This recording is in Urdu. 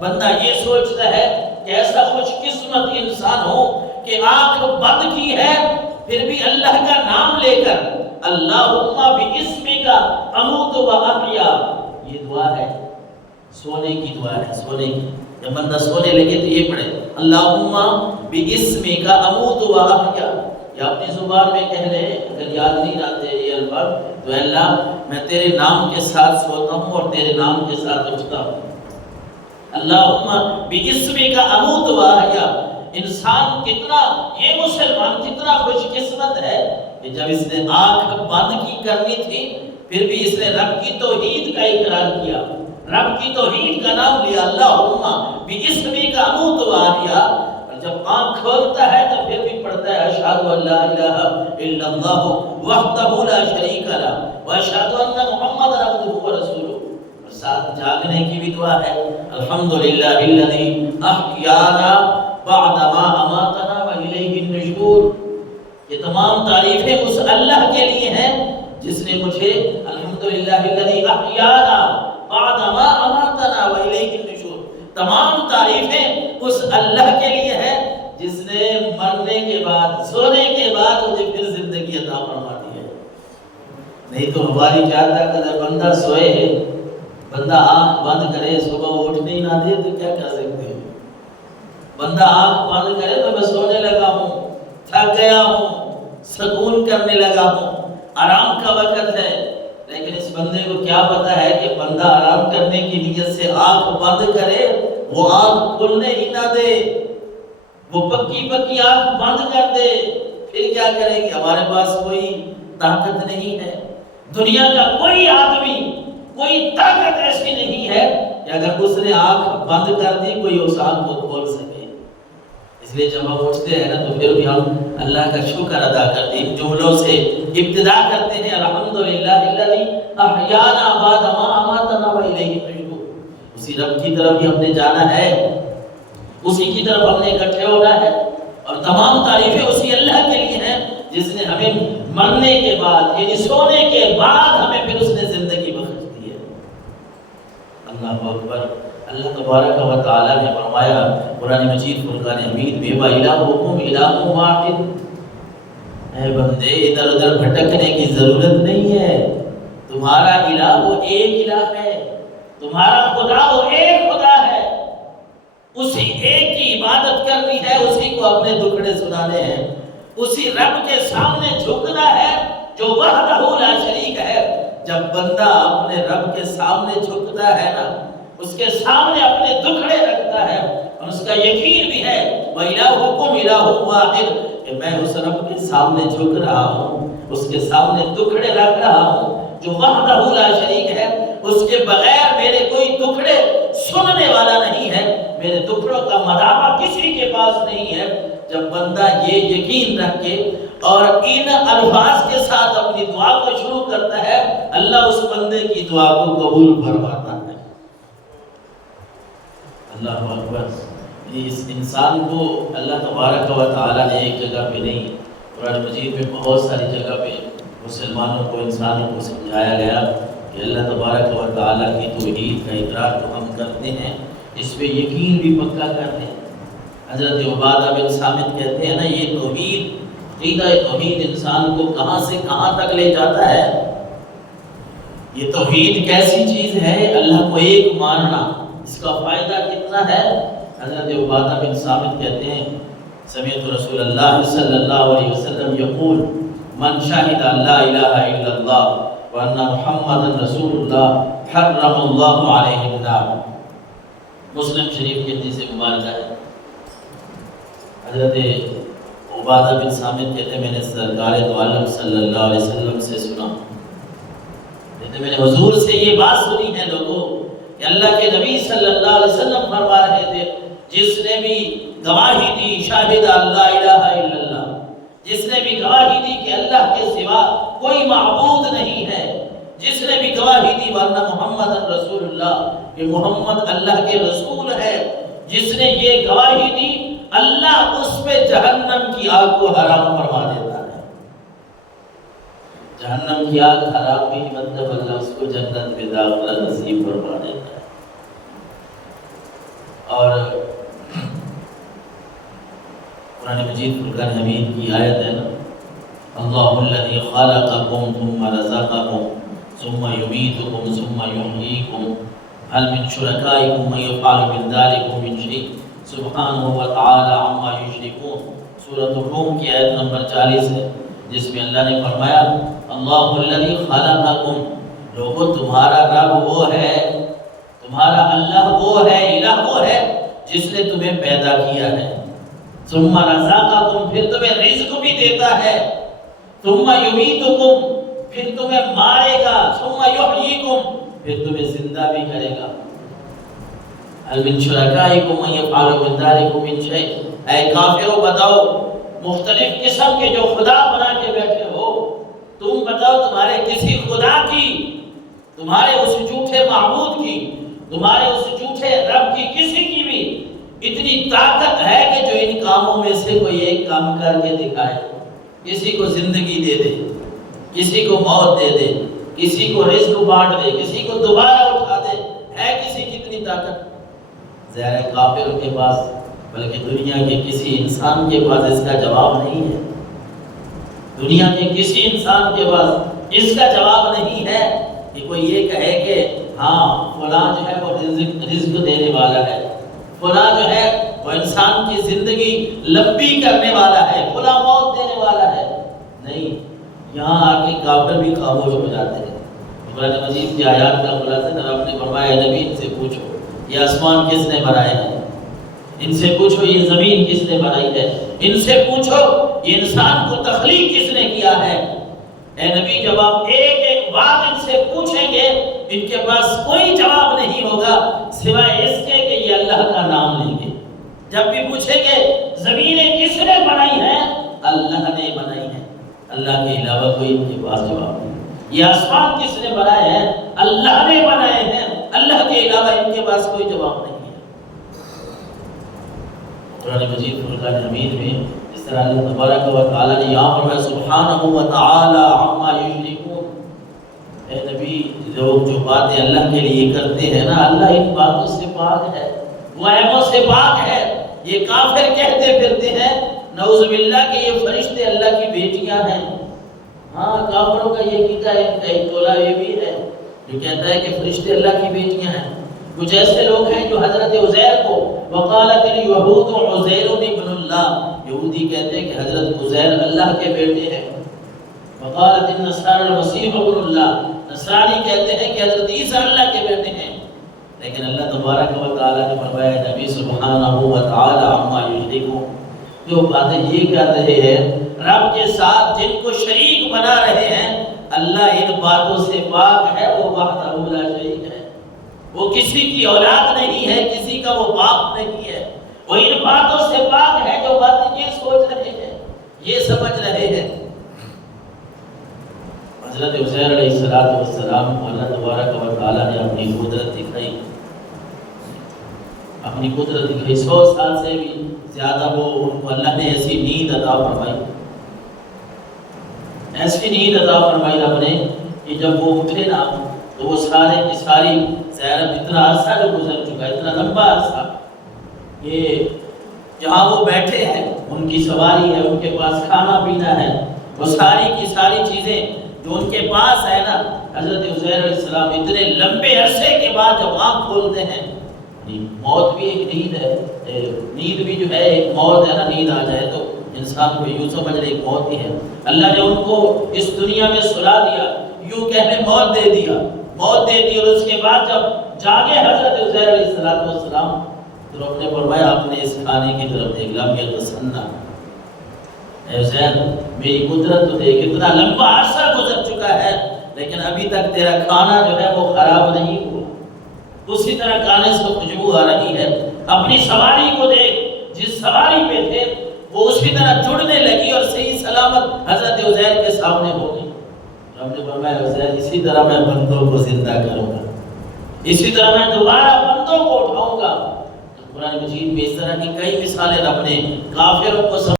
بندہ یہ سوچتا ہے کہ ایسا خوش قسمت انسان ہو کہ آنکھ بند کی ہے پھر بھی اللہ کا نام لے کر اللہم باسمک اموت و احیا، یہ دعا ہے سونے کی دعا ہے، سونے کی. جب بندہ سونے لگے تو یہ پڑھے اللہم باسمک اموت و احیا. یا اپنی زبان میں کہہ لے اگر یاد نہیں آتے یہ الفاظ تو اللہ میں تیرے نام کے ساتھ سوتا ہوں اور تیرے نام کے ساتھ اٹھتا ہوں. اللہم باسمک اموت و احیا. انسان کتنا، یہ مسلمان کتنا خوش قسمت ہے کہ جب اس نے آنکھ بند کی کرنی تھی پھر بھی اس نے رب کی توحید کا اقرار کیا، رب کی توحید کا نام لیا اللہم باسمک اموت و احیا. اور جب آنکھ کھولتا ہے تو پھر بھی پڑھتا ہے اشہد ان لا الہ الا اللہ وحدہ لا شریک لہ واشہد ان محمد عبدہ ورسولہ. اور ساتھ جاگنے کی بھی دعا ہے الحمدللہ الذی احیانا بعد ما اماتنا والیہ النشور. یہ تمام تعریفیں اس اللہ کے لیے ہیں جس نے مجھے الحمدللہ الذی احیانا بعد ما اماتنا والیہ النشور. تمام تعریفیں اس اللہ کے لیے ہیں جس نے مرنے کے بعد، سونے کے بعد مجھے پھر زندگی عطا فرما دی ہے. نہیں تو ہماری کیا طاقت ہے، بندہ سوئے ہے، بندہ آنکھ بند کرے صبح اٹھنے ہی نہ دے تو کیا کر سکتے ہیں. بندہ آنکھ بند کرے تو میں سونے لگا ہوں، تھک گیا ہوں، سکون کرنے لگا ہوں، آرام کا وقت ہے. لیکن اس بندے کو کیا پتا ہے کہ بندہ آرام کرنے کی نیت سے آنکھ بند کرے وہ آنکھ کھلنے ہی نہ دے، وہ پکی پکی آنکھ بند کر دے. پھر کیا کرے گی؟ ہمارے پاس کوئی طاقت نہیں ہے، دنیا کا کوئی آدمی، کوئی طاقت ایسی نہیں ہے کہ اگر اس نے آنکھ بند کر دی کوئی اس آنکھ کو کھول سکے. اس لیے جب ہم اٹھتے ہیں نا تو پھر بھی ہم اللہ کا شکر ادا کرتے ہیں، ان جملوں سے ابتدا کرتے ہیں الحمدللہ الذی احیانا بعد ما اماتنا والیہ النشور. اسی رب کی طرف ہی ہم نے جانا ہے، اسی کی طرف ہم نے اکٹھے ہونا ہے. اور تمام تعریفیں اسی اللہ کے لیے ہیں جس نے ہمیں مرنے کے بعد یعنی سونے کے بعد ہمیں پھر اس نے زندگی بخش دی ہے. اللہ اکبر. اللہ تبارک و تعالی نے فرمایا قرآن مجید فرقان حمید میں وَإِلَٰهُكُمْ إِلَٰهٌ وَاحِدٌ. اے بندے ادھر ادھر بھٹکنے کی ضرورت نہیں ہے، تمہارا الہ وہ ایک الہ ہے، تمہارا خدا وہ ایک خدا ہے. اسی ایک کی عبادت کرنی ہے، اسی کو اپنے دکھڑے سنانے ہیں، اسی رب کے سامنے جھکنا ہے جو وحدہ لا شریک ہے. جب بندہ اپنے رب کے سامنے جھکتا ہے نا، اس کے سامنے اپنے دکھڑے رکھتا ہے اور اس کا یقین بھی ہے وَإِلَٰهُكُمْ إِلَٰهٌ وَاحِدٌ کہ میں اس رب کے سامنے جھک رہا ہوں، اس کے سامنے دکھڑے رکھ رہا ہوں جو وحدہ لا شریک ہے. اس کے بغیر میرے کوئی دکھڑے سننے والا نہیں ہے، میرے دکھڑوں کا مداوع کسی کے پاس نہیں ہے. جب بندہ یہ یقین رکھ کے اور ان الفاظ کے ساتھ اپنی دعا کو شروع کرتا ہے اللہ اس بندے کی دعا کو قبول فرماتا ہے. اللہ اکبر. اس انسان کو اللہ تبارک و تعالی نے ایک جگہ پہ نہیں، قرآن مجید میں بہت ساری جگہ پہ مسلمانوں کو، انسانوں کو سمجھایا گیا کہ اللہ تبارک و تعالی کی توحید کا اقرار جو ہم کرتے ہیں اس پہ یقین بھی پکا کرتے ہیں. حضرت عبادہ بن صامت کہتے ہیں نا یہ توحید، عقیدہ توحید انسان کو کہاں سے کہاں تک لے جاتا ہے. یہ توحید کیسی چیز ہے، اللہ کو ایک ماننا، اس کا فائدہ کتنا ہے. حضرت عبادہ بن صامت کہتے ہیں سمعت رسول اللہ صلی اللہ علیہ وسلم یقول من شہد لا الہ الا اللہ وان محمد رسول اللہ حرم اللہ علیہ النار. مسلم شریف کی حدیث مبارکہ ہے. حضرت عبادہ بن صامت کہتے ہیں میں نے سرکار دو عالم صلی اللہ علیہ وسلم سے سنا، کہتے ہیں میں نے حضور سے یہ بات سنی ہے لوگوں کہ اللہ کے نبی صلی اللہ علیہ وسلم فرما رہے تھے جس نے بھی گواہی دی شاہد اللہ الہ الا اللہ، جس نے بھی گواہی دی کہ اللہ کے سوا کوئی معبود نہیں ہے، جس نے بھی گواہی دی ورنہ محمد رسول اللہ کہ محمد اللہ کے رسول ہے، جس نے یہ گواہی دی اللہ اس پہ جہنم کی آگ کو حرام فرما دیتا ہے. جہنم کی آگ حرام بھی مطلب اللہ اس کو جنت میں داخلہ نصیب فرما دیتا ہے. قرآن مجید فرقان حمید کی آیت ہے نا، اللہ الذی خلقکم ثم رزقکم ثم یمیتکم ثم یحییکم هل من شرکائکم من یفعل من ذلک من شیء سبحانہ وتعالی عما یشرکون۔ سورۃ الروم کی آیت نمبر 40 ہے، جس میں اللہ نے فرمایا اللہ الذی خلقکم، لوگوں تمہارا رب وہ ہے، تمہارا اللہ وہ ہے، الہ وہ ہے جس نے تمہیں پیدا کیا ہے، ثم رزقکم، پھر تمہیں رزق بھی دیتا ہے، ثم یمیتکم، پھر تمہیں مارے گا، ثم یحییکم، پھر تمہیں زندہ بھی کرے گا۔ هل من شرکائکم من یفعل من ذلک من شیء، اے کافروں بتاؤ، مختلف قسم کے جو خدا بنا کے بیٹھے ہو، تم بتاؤ تمہارے کسی خدا کی، تمہارے اس جھوٹے معبود کی، تمہارے اس جھوٹے رب کی، کسی کی بھی اتنی طاقت ہے کہ جو ان کاموں میں سے کوئی ایک کام کر کے دکھائے، کسی کو زندگی دے دے، کسی کو موت دے دے، کسی کو رزق بانٹ دے، کسی کو دوبارہ اٹھا دے، ہے کسی کی اتنی طاقت؟ ظاہر ہے کافروں کے پاس، بلکہ دنیا کے کسی انسان کے پاس اس کا جواب نہیں ہے، دنیا کے کسی انسان کے پاس اس کا جواب نہیں ہے کہ کوئی یہ کہے کہ ہاں فلاں جو ہے وہ رزق دینے والا ہے، فلاں جو ہے وہ انسان کی زندگی لمبی کرنے والا ہے، فلاں موت دینے والا ہے۔ نہیں، یہاں آ کے کافر بھی خاموش ہو جاتے ہیں۔ قرآن مجید کی آیات کا خلاصہ رب نے فرمایا نبی ان سے پوچھو یہ آسمان کس نے بنائے ہیں، ان سے پوچھو یہ زمین کس نے بنائی ہے، ان سے پوچھو یہ انسان کو تخلیق کس نے کیا ہے۔ اے نبی جب آپ ایک ایک بات ان سے پوچھیں گے، ان کے پاس کوئی جواب نہیں ہوگا سوائے اس کے کہ یہ اللہ کا نام لیں گے۔ جب بھی پوچھیں گے زمینیں کس نے بنائی ہیں، اللہ نے بنائی ہیں، اللہ کے علاوہ کوئی ان کے پاس جواب نہیں۔ یہ آسمان کس نے بنائے ہیں، اللہ نے بنائے ہیں، اللہ کے علاوہ ان کے پاس کوئی جواب نہیں ہے۔ قرآن مجید فرقان حمید میں اس طرح اللہ تبارک و تعالی نے یہاں پر سبحانہ و تعالی عما یشرکون، اے نبی لوگ جو باتیں اللہ کے لیے کرتے ہیں نا، اللہ ان باتوں سے پاک ہے، وہ عیبوں سے پاک ہے۔ یہ کافر کہتے پھرتے ہیں نعوذ باللہ کہ یہ فرشتے اللہ کی بیٹیاں ہیں۔ ہاں کافروں کا یہ عقیدہ ہے، ایک تولا یہ بھی ہے جو کہتا ہے کہ فرشتے اللہ کی بیٹیاں ہیں۔ کچھ ایسے لوگ ہیں جو حضرت عزیر کو وقالت الیہود عزیر ابن اللہ، یہودی کہتے ہیں کہ حضرت عزیر اللہ کے بیٹے ہیں۔ وقالت النصارى المسیح ابن اللہ، نصرانی کہتے ہیں کہ حضرت عیسیٰ اللہ کے بیٹے ہیں۔ لیکن اللہ تبارک و تعالی نے فرمایا نبی سبحانہ و تعالی عما یشرکون، جو باتیں یہ کر رہے ہیں رب کے ساتھ جن کو شریک بنا رہے ہیں، اللہ ان باتوں سے پاک ہے، وہ وحدہ لا شریک ہے، وہ کسی کی اولاد نہیں ہے، کسی کا وہ باپ نہیں ہے، وہ ان باتوں سے پاک ہے جو باتیں یہ سوچ رہے ہیں، یہ سمجھ رہے ہیں۔ حضرت عزیر علیہ السلام اللہ تبارک و تعالی نے اپنی قدرت دکھائی، اپنی قدرت دکھائی، 100 سال سے بھی زیادہ وہ ان کو اللہ نے ایسی نیند عطا فرمائی، ایسی نیند عطا فرمائی رب نے کہ جب وہ اٹھے نا تو وہ سارے کی ساری زیارت، اتنا عرصہ جو گزر چکا، اتنا لمبا عرصہ، یہ جہاں وہ بیٹھے ہیں ان کی سواری ہے، ان کے پاس کھانا پینا ہے، وہ ساری کی ساری چیزیں جو ان کے پاس ہے نا، حضرت عزیر علیہ السلام اتنے لمبے عرصے کے بعد جب آنکھ کھولتے ہیں، موت بھی ایک نیند ہے، نیند بھی جو ہے ایک موت ہے نا، نیند آ جائے تو انسان کو یوں سمجھ رہے ایک موت ہی ہے۔ اللہ نے ان کو اس دنیا میں سلا دیا، یوں کہنے موت دے دیا، موت دے دی، اور اس کے بعد جب جاگے حضرت عزیر علیہ السلام تو رب نے فرمایا اپنے اس کھانے کی طرف دیکھ، لم یتسنہ، اے عزیر میری قدرت تو دیکھ، اتنا لمبا عرصہ گزر چکا ہے لیکن ابھی تک تیرا کھانا جو ہے وہ خراب نہیں ہوا، اسی طرح کھانے سے خوشبو آ رہی ہے، اپنی سواری کو دیکھ، جس سواری پہ تھے وہ اسی طرح جڑنے لگی اور صحیح سلامت حضرت عزیر کے سامنے ہو گئی۔ رب نے فرمایا عزیر اسی طرح میں بندوں کو زندہ کروں گا، اسی طرح میں دوبارہ بندوں کو اٹھاؤں گا۔ تو قرآن مجید میں اس طرح کی کئی مثالیں رب نے کافروں کو